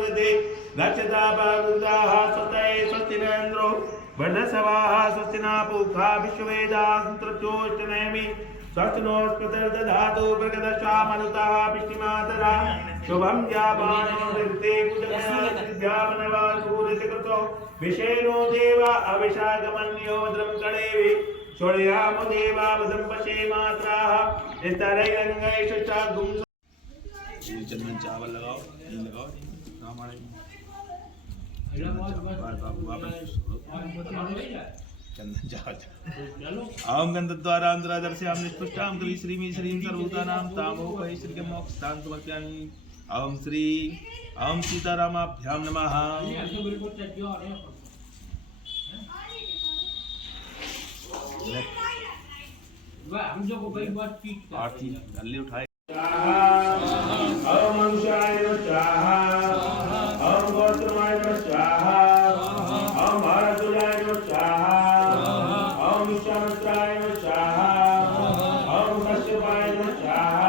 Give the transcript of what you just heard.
सुमते नक्षतापावृताः स्वस्ति स्वस्तिनेन्द्रो वर्धसवाः स्वस्तिना पूषा विश्ववेदाः सन्तर्चोष्टनेमि स्वस्तिनोऽस्पतिर्दधातु प्रगदशामनुतः पिष्टिमातरा शुभं ज्ञापानो विद्ये कुजमनवासूरितकृतो विषेणो देव अविशागमन्यो द्रं कणेवि शोणयामो देवा वदं पशे मात्राः स्तरैरङ्गैषु च गुं चंदन चावल लगाओ ये लगाओ हमारे चंदन चावल आम गंधद्वारा अंतरादर्श्याम निष्पुष्टाम कवि श्रीमी श्रीम सर्वभूतानां तामोपै श्रीगं मोक्षां समर्पयामि ओम श्री ओम सीतारामाभ्यां नमः आरती गले उठाए ओम अंशाय स्वाहा ओम गोत्रमाय स्वाहा ओम भारद्वाजाय स्वाहा ओम विश्वामित्राय स्वाहा ओम कश्यपाय स्वाहा